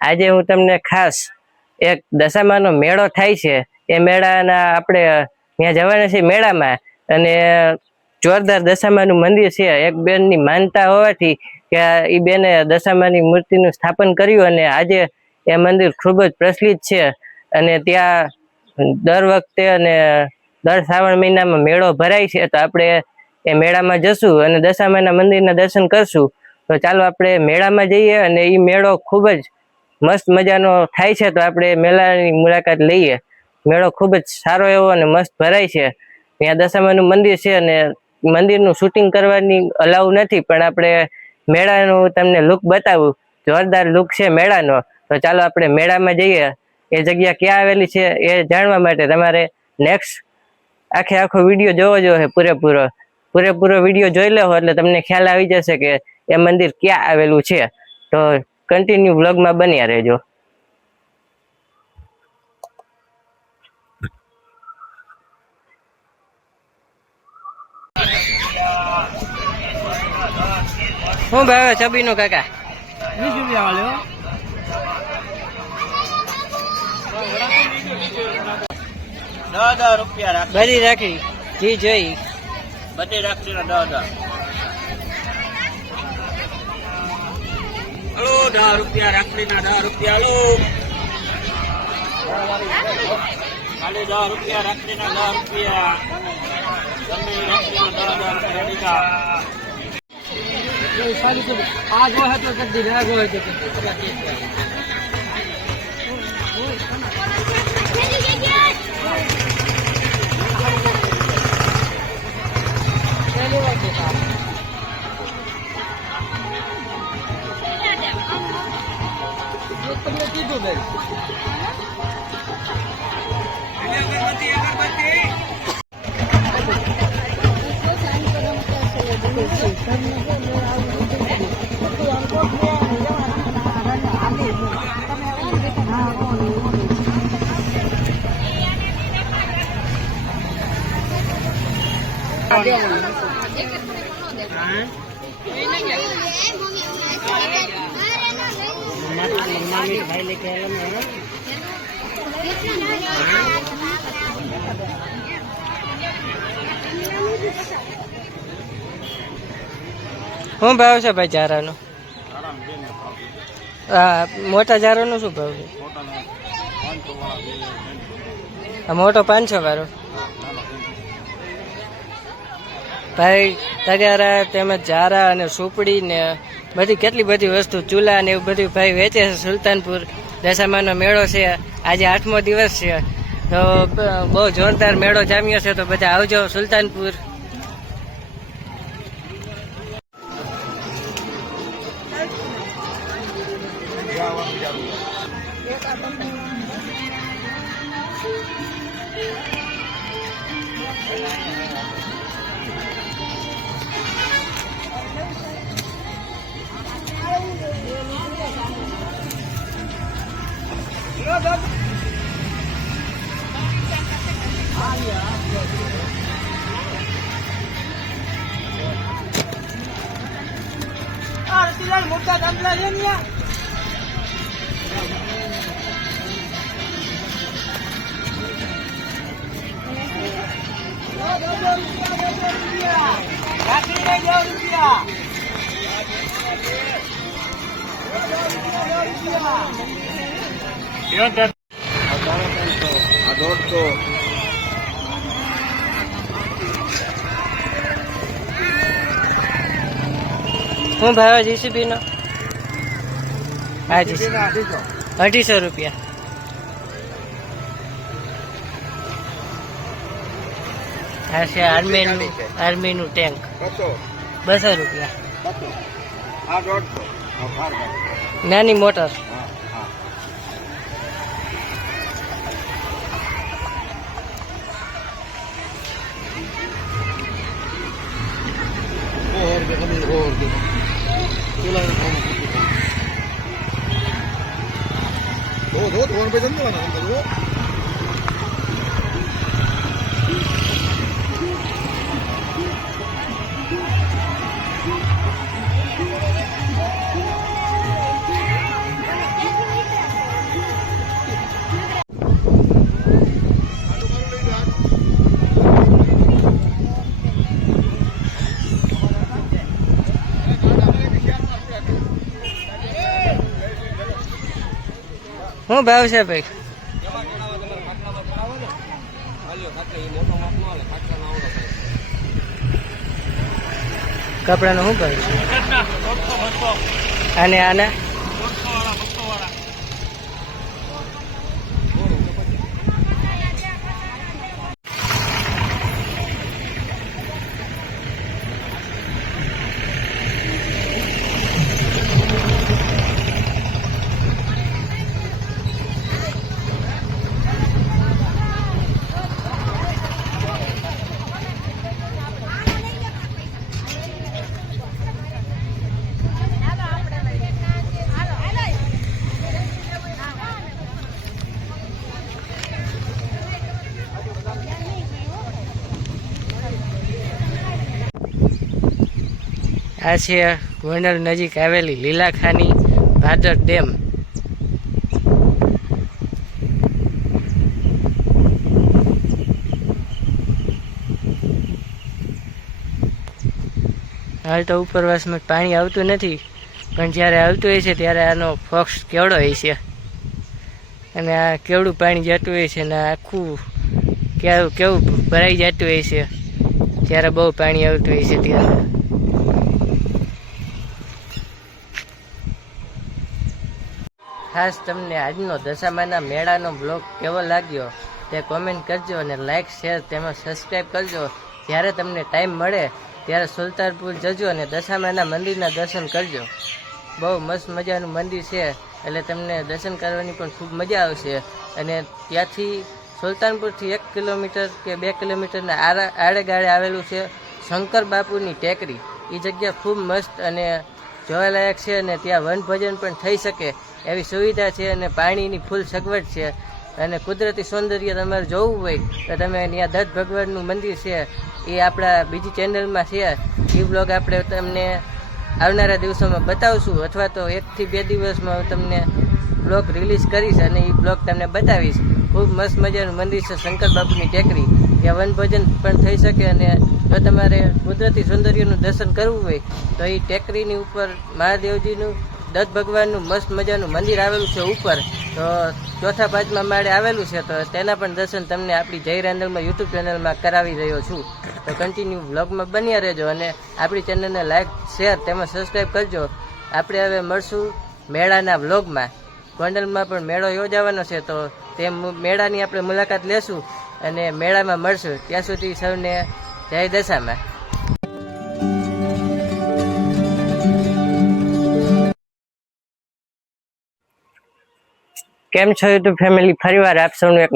આજે હું તમને ખાસ એક દશામાનો મેળો થાય છે એ મેળાના આપણે ત્યાં જવાના છે મેળામાં, અને જોરદાર દશામાનું મંદિર છે. એક બેનની માનતા હોવાથી કે એ બેને દશામાની મૂર્તિનું સ્થાપન કર્યું, અને આજે એ મંદિર ખૂબ જ પ્રચલિત છે. અને ત્યાં દર વખતે અને દર શ્રાવણ મહિનામાં મેળો ભરાય છે. તો આપણે એ મેળામાં જશું અને દશામાના મંદિરના દર્શન કરશું. તો ચાલો આપણે મેળામાં જઈએ, અને એ મેળો ખૂબ જ મસ્ત મજાનો થાય છે. તો આપણે મેળાની મુલાકાત લઈએ. મેળો ખૂબ જ સારો એવો અને મસ્ત ભરાય છે. ત્યાં દશામાનું મંદિર છે, અને મંદિરનું શૂટિંગ કરવાની અલાઉ નથી, પણ આપણે મેળાનું તમને લુક બતાવું. જોરદાર લુક છે મેળાનો. તો ચાલો આપણે મેળામાં જઈએ. એ જગ્યા ક્યાં આવેલી છે એ જાણવા માટે તમારે નેક્સ્ટ આખો વિડીયો જોવો જોઈએ. પૂરેપૂરો વિડીયો જોઈ લેવો એટલે તમને ખ્યાલ આવી જશે કે એ મંદિર ક્યાં આવેલું છે. તો કન્ટિન્યુ વ્લોગમાં બન્યા રહેજો. શું ભાવે છબીનો કાકા? 20 રૂપિયા વાળો. ₹10 બધી રાખી જી જોઈ બધી રાખી ₹10. Hello ₹10 રાખડીના ₹10 hello. ખાલી ₹10 રાખડીના ₹10. તમે રાખડીના ₹10 આ જો હે તો કરી દે, આગો હે તો તમને કીધું બેન. भाई लेके શું ભાવ છે ભાઈ જારાનો? હા, મોટા જારાનો શું ભાવ છે? મોટો 500 વાળો ભાઈ. તગારા તેમજ જારા અને સુપડી ને બધી કેટલી બધી વસ્તુ, ચૂલા ને એવું બધું ભાઈ વેચે છે. સુલતાનપુર દશામાનો મેળો છે. આજે 8મો દિવસ છે. તો બહુ જોરદાર મેળો જામ્યો છે. તો બધા આવજો સુલતાનપુર. મોટા ગામડા છે ને શું ભાવ જીસીબી નો? હા જીસીબી 250 રૂપિયા. આ છે આર્મીનું ટેન્ક 200 રૂપિયા. નાની મોટર શું ભાવ છે ભાઈ? કપડાનો શું ભાવ છે? અને આના આ છે ગોંડલ નજીક આવેલી લીલાખાની ભાદર ડેમ. હાલ તો ઉપરવાસમાં પાણી આવતું નથી, પણ જ્યારે આવતું હોય છે ત્યારે આનો ફોક્સ કેવડો હોય છે અને આ કેવડું પાણી જતું હોય છે અને આખું કેવું ભરાઈ જતું હોય છે ત્યારે બહુ પાણી આવતું હોય છે ત્યારે. ખાસ તમને આજનો દશામાના મેળાનો બ્લોગ કેવો લાગ્યો તે કોમેન્ટ કરજો અને લાઇક શેર તેમાં સબસ્ક્રાઈબ કરજો. જ્યારે તમને ટાઈમ મળે ત્યારે સુલતાનપુર જજો અને દશામાના મંદિરના દર્શન કરજો. બહુ મસ્ત મજાનું મંદિર છે એટલે તમને દર્શન કરવાની પણ ખૂબ મજા આવશે. અને ત્યાંથી સુલતાનપુરથી 1 કિલોમીટર કે 2 કિલોમીટરના આડેગાળે આવેલું છે શંકર બાપુની ટેકરી. એ જગ્યા ખૂબ મસ્ત અને જોવાલાયક છે અને ત્યાં વનભોજન પણ થઈ શકે એવી સુવિધા છે અને પાણીની ફૂલ સગવડ છે. અને કુદરતી સૌંદર્ય તમારે જોવું હોય તો તમે ત્યાં દત્ત ભગવાનનું મંદિર છે એ આપણા બીજી ચેનલમાં છે. એ બ્લોગ આપણે તમને આવનારા દિવસોમાં બતાવશું અથવા તો 1 થી 2 દિવસમાં હું તમને બ્લોગ રિલીઝ કરીશ અને એ બ્લોગ તમને બતાવીશ. ખૂબ મસ્ત મજાનું મંદિર છે શંકર બાપુની ટેકરી. ત્યાં વનભોજન પણ થઈ શકે અને જો તમારે કુદરતી સૌંદર્યનું દર્શન કરવું હોય તો એ ટેકરીની ઉપર મહાદેવજીનું દત્ત ભગવાનનું મસ્ત મજાનું મંદિર આવેલું છે ઉપર. તો 4થા-5મા માળે આવેલું છે તો તેના પણ દર્શન તમને આપણી જય રેન્ડલમાં યુટ્યુબ ચેનલમાં કરાવી રહ્યો છું. તો કન્ટિન્યુ બ્લોગમાં બન્યા રહેજો અને આપણી ચેનલને લાઇક શેર તેમાં સબસ્ક્રાઈબ કરજો. આપણે હવે મળશું મેળાના બ્લોગમાં. ગોંડલમાં પણ મેળો યોજાવાનો છે તો તે મેળાની આપણે મુલાકાત લેશું અને મેળામાં મળશું. ત્યાં સુધી સૌને જય દશામાં. કેમ છો યુટ્યુબ ફેમિલી? ફરીવાર આપ સૌનું એક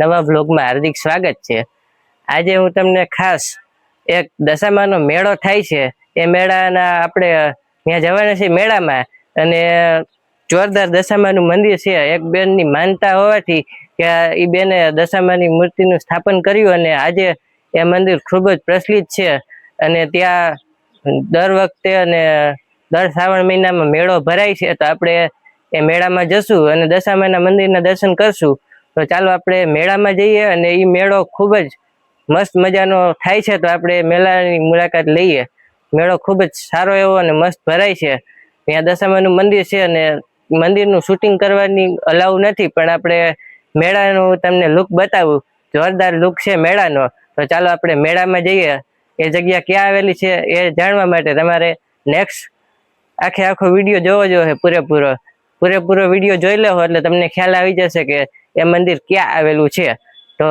નવા બ્લોગમાં હાર્દિક સ્વાગત છે. આજે હું તમને ખાસ એક દશામાનો મેળો થાય છે એ મેળાના આપણે ત્યાં જવાના છીએ મેળામાં. અને જોરદાર દશામાનું મંદિર છે. એક બેનની માનતા હોવાથી કે એ બેને દશામાની મૂર્તિનું સ્થાપન કર્યું અને આજે એ મંદિર ખૂબ જ પ્રચલિત છે. અને ત્યાં દર વખતે અને દર શ્રાવણ મહિનામાં મેળો ભરાય છે. તો આપણે એ મેળામાં જશું અને દશામાના મંદિરના દર્શન કરશું. તો ચાલો આપણે મેળામાં જઈએ અને એ મેળો ખૂબ જ મસ્ત મજાનો થાય છે. તો આપણે મેળાની મુલાકાત લઈએ. મેળો ખૂબ જ સારો એવો અને મસ્ત ભરાય છે. ત્યાં દશામાનું મંદિર છે અને મંદિરનું શૂટિંગ કરવાની અલાઉ નથી, પણ આપણે મેળાનું તમને લુક બતાવું. જોરદાર લુક છે મેળાનો. તો ચાલો આપણે મેળામાં જઈએ. એ જગ્યા ક્યાં આવેલી છે એ જાણવા માટે તમારે નેક્સ્ટ આખો વિડીયો જોવો જોઈએ. પૂરેપૂરો વિડીયો જોઈ લેવો એટલે તમને ખ્યાલ આવી જશે કે એ મંદિર ક્યાં આવેલું છે. તો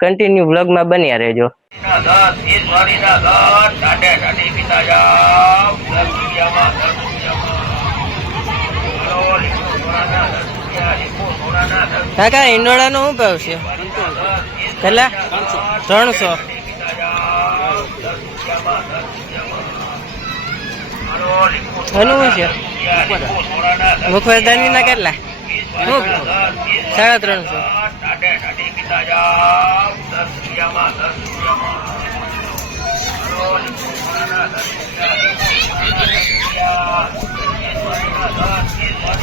કન્ટિન્યુ બ્લોગમાં બન્યા રહેજો. કાકા ઈંડોળાનો શું ભાવ છે? કેટલા? 300. હનું છે મુખવરદાની ના કેટલા? 350.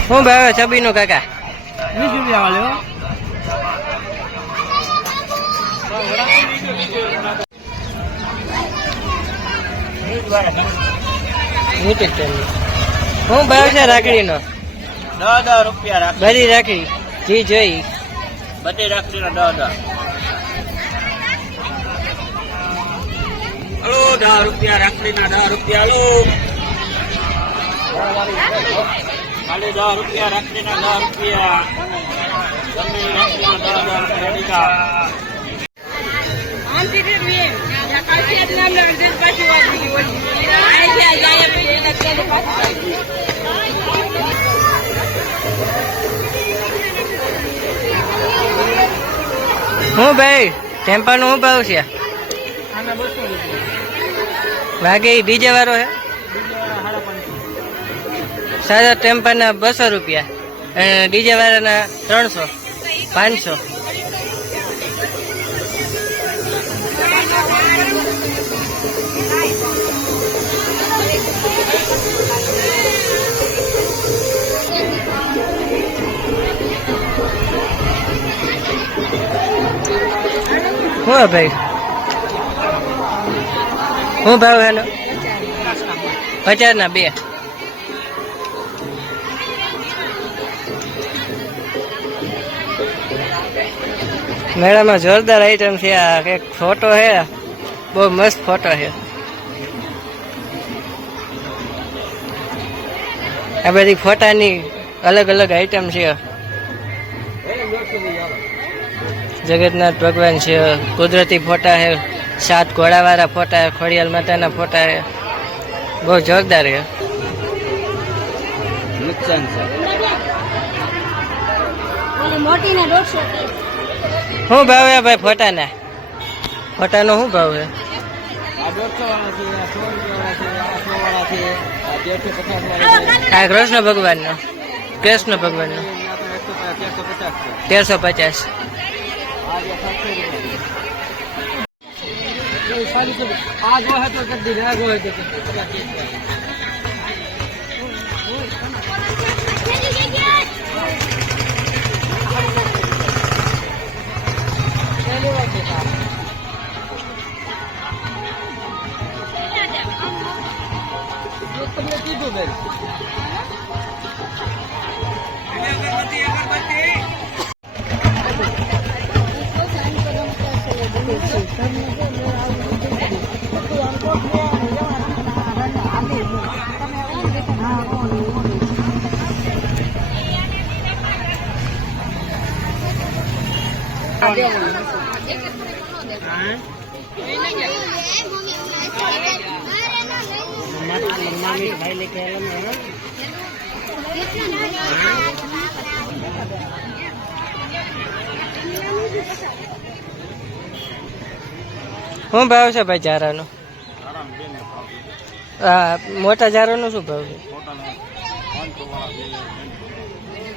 શું ભાવે છબીનું કાકા? 20 રૂપિયા વાળો. શું ભાવ છે રાખડીનો? 10 રૂપિયા. બધી રાખડી જી જોઈ બધી રાખડીના 10 હલો 10 રૂપિયા રાખડીના 10 રૂપિયા હલો ખાલી 10 રૂપિયા રાખડીના 10 રૂપિયા તમે રાખડીના 10 રૂપિયા હું ભાઈ ટેમ્પાનો શું ભાવ છે વાગે ડીજે વાળો હે સાદા ટેમ્પાના 200 રૂપિયા અને ડીજે વાળાના 300 500 હું ભાઈ શું ભાવ એનો 50 ના 2 મેળામાં જોરદાર આઈટમ છે આ એક ફોટો છે બહુ મસ્ત ફોટો છે આ બધી ફોટાની અલગ અલગ આઈટમ છે જગન્નાથ ભગવાન છે કુદરતી ફોટા છે 7 ઘોડાવાળા ફોટા છે ખોડિયાલ માતાના ફોટા છે બહુ જોરદાર છે નુકસાન છે શું ભાવ છે ભાઈ ફોટાના ફોટાનો શું ભાવ છે આ 100 વાળા છે 100 વાળા છે 150 વાળા છે આ કૃષ્ણ ભગવાનનો 1350 आज वो है तो कर दीजिए वो है तो तुमने कीधું બેન मम्मी भाई लेके आया ना શું ભાવ છે ભાઈ જારાનો હા મોટા જારાનો શું ભાવ છે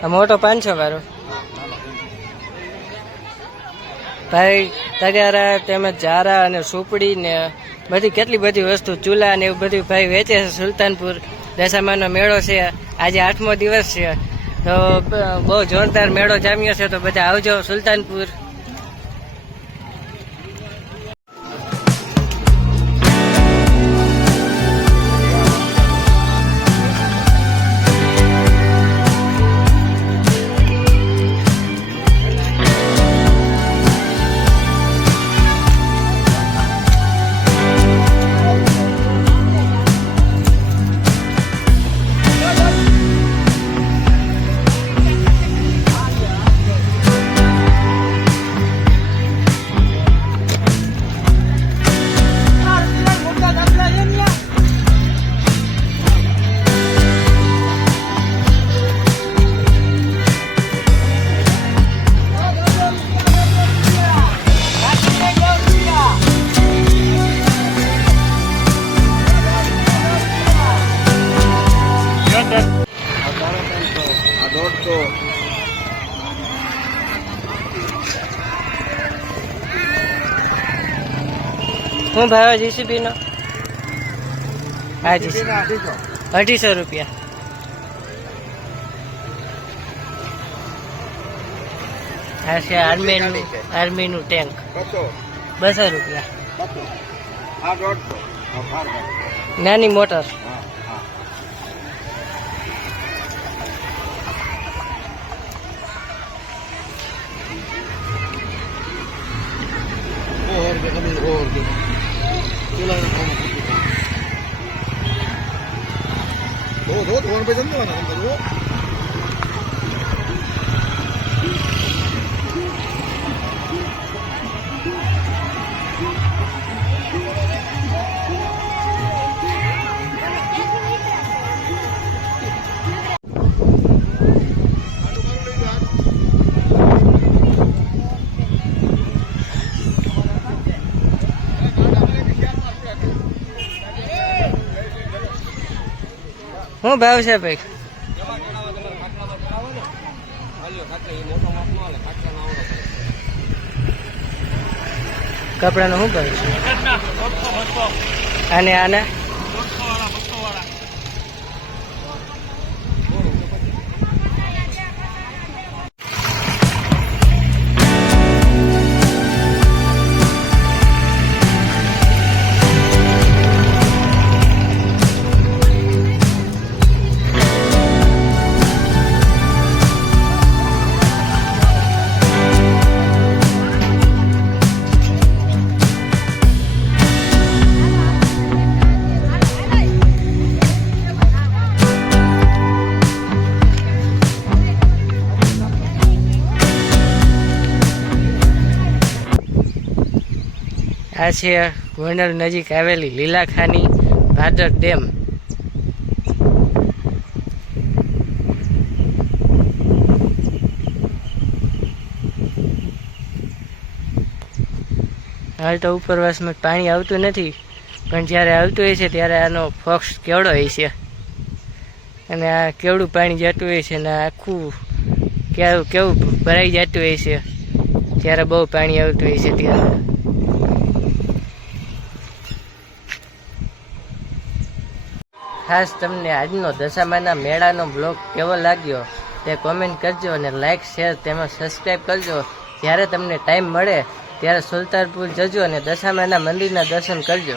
આ મોટો 500 વાળો ભાઈ તગારા તેમજ જારા અને સુપડી ને બધી કેટલી બધી વસ્તુ ચૂલા ને એવું બધું ભાઈ વેચે છે સુલતાનપુર દશામાનો મેળો છે આજે 8મો દિવસ છે તો બહુ જોરદાર મેળો જામ્યો છે તો બધા આવજો સુલતાનપુર શું ભાવ જીસીબી નો હા જીસીબી 250 રૂપિયા આ છે આર્મીનું ટેન્ક 200 રૂપિયા નાની મોટર શું ભાવ છે ભાઈ? કપડાનો શું ભાવ છે? અને આના આ છે ગોંડલ નજીક આવેલી લીલાખાની ભાદર ડેમ. હાલ તો ઉપરવાસમાં પાણી આવતું નથી, પણ જ્યારે આવતું હોય છે ત્યારે આનો ફોક્સ કેવડો હોય છે, અને આ કેવડું પાણી જતું હોય છે, ને આખું કેવું ભરાઈ જતું હોય છે જ્યારે બહુ પાણી આવતું હોય છે ત્યારે. ખાસ તમને આજનો દશામાના મેળાનો બ્લોગ કેવો લાગ્યો તે કોમેન્ટ કરજો, અને લાઇક શેર તેમજ સબસ્ક્રાઈબ કરજો. જ્યારે તમને ટાઈમ મળે ત્યારે સુલતાનપુર જજો અને દશામાના મંદિરના દર્શન કરજો.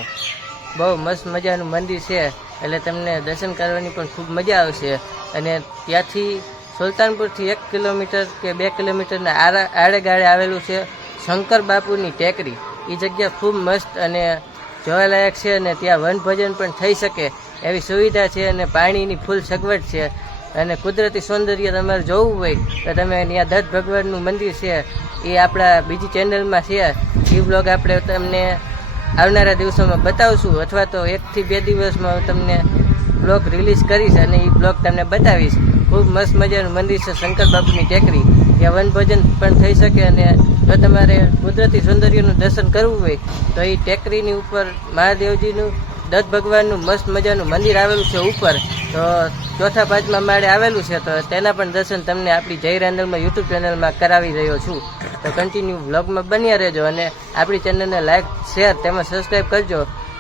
બહુ મસ્ત મજાનું મંદિર છે, એટલે તમને દર્શન કરવાની પણ ખૂબ મજા આવશે. અને ત્યાંથી સુલતાનપુરથી 1 કિલોમીટર કે 2 કિલોમીટરના આડેગાળે આવેલું છે શંકર બાપુની ટેકરી. એ જગ્યા ખૂબ મસ્ત અને જોવાલાયક છે, અને ત્યાં વનભોજન પણ થઈ શકે એવી સુવિધા છે, અને પાણીની ફૂલ સગવડ છે. અને કુદરતી સૌંદર્ય તમારે જોવું હોય તો તમે ત્યાં દત્ત ભગવાનનું મંદિર છે, એ આપણા બીજી ચેનલમાં છે. એ બ્લોગ આપણે તમને આવનારા દિવસોમાં બતાવશું, અથવા તો 1 થી 2 દિવસમાં તમને બ્લોગ રિલીઝ કરીશ અને એ બ્લોગ તમને બતાવીશ. ખૂબ મસ્ત મજાનું મંદિર છે શંકર બાપુની ટેકરી. ત્યાં વનભોજન પણ થઈ શકે, અને જો તમારે કુદરતી સૌંદર્યનું દર્શન કરવું હોય તો એ ટેકરીની ઉપર મહાદેવજીનું દત્ત ભગવાનનું મસ્ત મજાનું મંદિર આવેલું છે ઉપર. તો 4થા 5મા માળે આવેલું છે, તો તેના પણ દર્શન તમને આપણી જય રાંદલમાં યુટ્યુબ ચેનલમાં કરાવી રહ્યો છું. તો કન્ટિન્યુ વ્લોગમાં બન્યા રહેજો, અને આપણી ચેનલને લાઈક શેર તેમજ સબસ્ક્રાઈબ કરજો.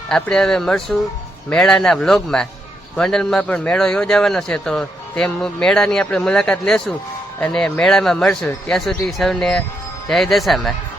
આપણે હવે મળશું મેળાના વ્લોગમાં. ગોંડલમાં પણ મેળો યોજાવાનો છે, તો તે મેળાની આપણે મુલાકાત લેશું અને મેળામાં મળશું. ત્યાં સુધી સૌને જય દશામાં.